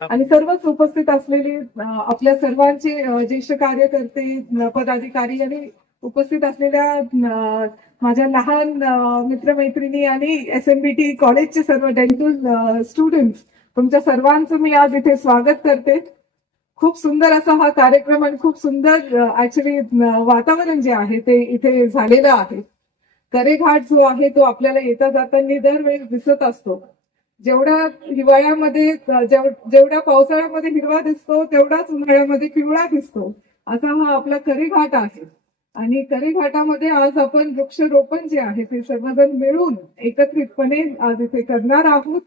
आणि सर्वच उपस्थित असलेले आपल्या सर्वांचे ज्येष्ठ कार्यकर्ते पदाधिकारी आणि उपस्थित असलेल्या माझ्या लहान मित्रमैत्रिणी आणि एस एम बी टी कॉलेजचे सर्व डेंटल स्टुडंट तुमच्या सर्वांचं मी आज इथे स्वागत करते. खूप सुंदर असा हा कार्यक्रम आणि खूप सुंदर ऍक्च्युली वातावरण जे आहे ते इथे झालेलं आहे. करेघाट जो आहे तो आपल्याला येता जाताना दरवेळेस दिसत असतो. जेवढा हिवाळ्यामध्ये जेवढा जेवढ्या पावसाळ्यामध्ये हिरवा दिसतो तेवढाच उन्हाळ्यामध्ये पिवळा दिसतो. असा हा आपला करीघाट आहे. आणि करीघाटामध्ये आज आपण वृक्षरोपण जे आहे ते सर्वजण मिळून एकत्रितपणे आज इथे करणार आहोत.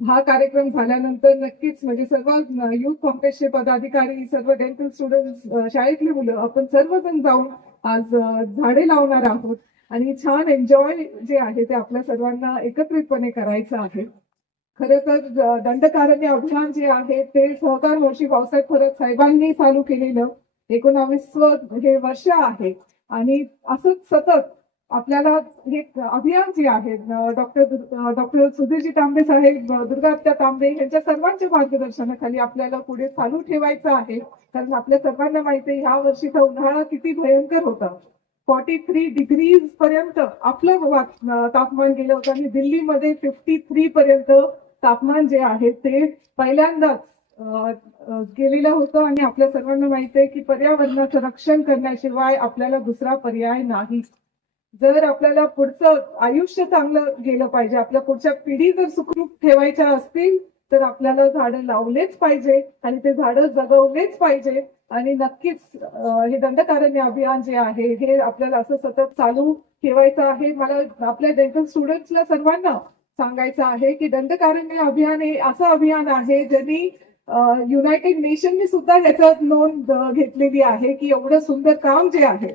हा कार्यक्रम झाल्यानंतर नक्कीच म्हणजे सर्व युथ काँग्रेसचे पदाधिकारी सर्व डेंटल स्टुडंट शाळेतली मुलं आपण सर्वजण जाऊन आज झाडे लावणार आहोत. आणि छान एन्जॉय जे आहे ते आपल्या सर्वांना एकत्रितपणे करायचं आहे. खर तर दंडकारण्य अभियान जे आहे ते सहकार वर्षी पावसाळ्यात खरंच साहेबांनी चालू केलेलं एकोणावीसवं हे वर्ष आहे. आणि असंच सतत आपल्याला हे अभियान जे आहे डॉक्टर डॉक्टर सुधीरजी तांबे साहेब अ, दुर्गात्या तांबे यांच्या सर्वांच्या मार्गदर्शनाखाली आपल्याला पुढे चालू ठेवायचं आहे. कारण आपल्या सर्वांना माहिती आहे ह्या वर्षीचा उन्हाळा किती भयंकर होता. फॉर्टी थ्री डिग्रीज पर्यंत आपलं वा- तापमान गेलं होतं आणि दिल्लीमध्ये फिफ्टी थ्री पर्यंत तापमान जे आहे ते पहिल्यांदाच गेलेलं होतं आणि आपल्या सर्वांना माहीत आहे की पर्यावरणाचं रक्षण करण्याशिवाय आपल्याला दुसरा पर्याय नाही. जर आपल्याला पुढचं आयुष्य चांगलं गेलं पाहिजे आपल्या पुढच्या पिढी जर सुखरूप ठेवायच्या असतील तर आपल्याला झाडं लावलेच पाहिजे आणि ते झाडं जगवलेच पाहिजे. आणि नक्कीच हे दंडकारण्य अभियान जे आहे हे आपल्याला असं सतत चालू ठेवायचं आहे. मला आपल्या डेंटल स्टुडंट्सला सर्वांना सांगायचं आहे की दंडकारण्य अभियान हे असं अभियान आहे ज्यांनी युनायटेड नेशनने सुद्धा याच्यात नोंद घेतलेली आहे की एवढं सुंदर काम जे आहे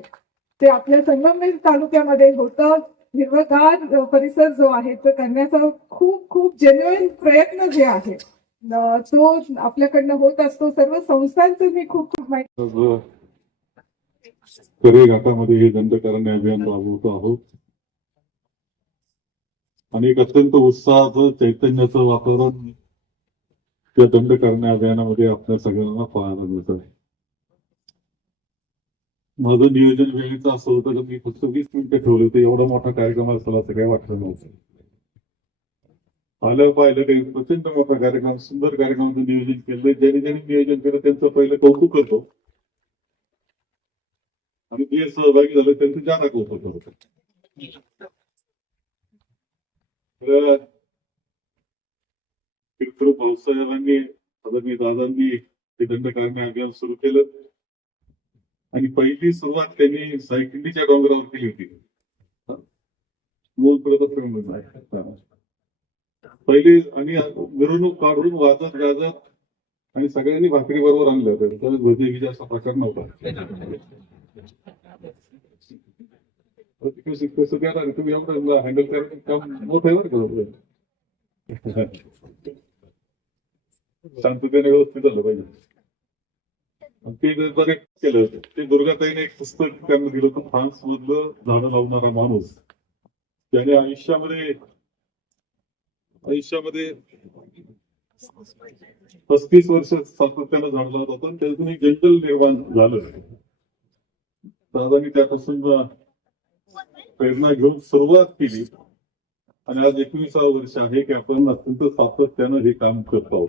ते आपल्या संगमनेर तालुक्यामध्ये होतं. हिरवगार परिसर जो आहे तो करण्याचा खूप खूप जेन्युइन प्रयत्न जे आहे तो आपल्याकडनं होत असतो. सर्व संस्थांचं मी खूप खूप माहिती आज घाटामध्ये हे दंडकारण्य अभियान राबवतो आहोत. आणि एक अत्यंत उत्साहाचं चैतन्याचं वातावरण त्या करण्या अभियानामध्ये आपल्या सगळ्यांना पाहायला मिळत आहे माझं नियोजन वेळेचं असं होतं की मी फक्त वीस मिनिटं ठेवले होते. एवढा मोठा कार्यक्रम असला असं काही वाटलं नव्हतं. आलं पाहिलं काही प्रचंड मोठा कार्यक्रम सुंदर कार्यक्रमाचं नियोजन केलं ज्याने ज्याने नियोजन केलं त्यांचं पहिलं कौतुक करतो. आणि जे सहभागी झाले त्यांचं जादा कौतुक करतो. तर भाऊसाहेबांनी आदरणीय दादांनी ते दंडकारण्य अभियान सुरू केलं आणि पहिली सुरुवात त्यांनी सायकलीच्या डोंगरावर केली होती हा. मूल पहिली आणि मिरवणूक काढून वाजत गाजत आणि सगळ्यांनी भाकरी बरोबर आणल्या होत्या त्यावेळेस असा प्रकार नव्हता कसं कसं करा तुम्ही एवढं हँडल करायचं काम मोठं बरं का शांततेने व्यवस्थित झालं पाहिजे ते बरे केलं होतं. ते दुर्गाताईने एक पुस्तक त्यांना दिलं होतं. फ्रान्स मधलं झाडं लावणारा माणूस त्याने आयुष्यामध्ये आयुष्यामध्ये पस्तीस वर्ष सातत्यानं झाड लावत होता. आणि त्यातून एक जंगल निर्माण झालं. दादानी त्यापासून प्रेरणा घेऊन सुरुवात केली. आणि आज एकविसावं वर्ष आहे की आपण अत्यंत सातत्यानं हे काम करत आहोत.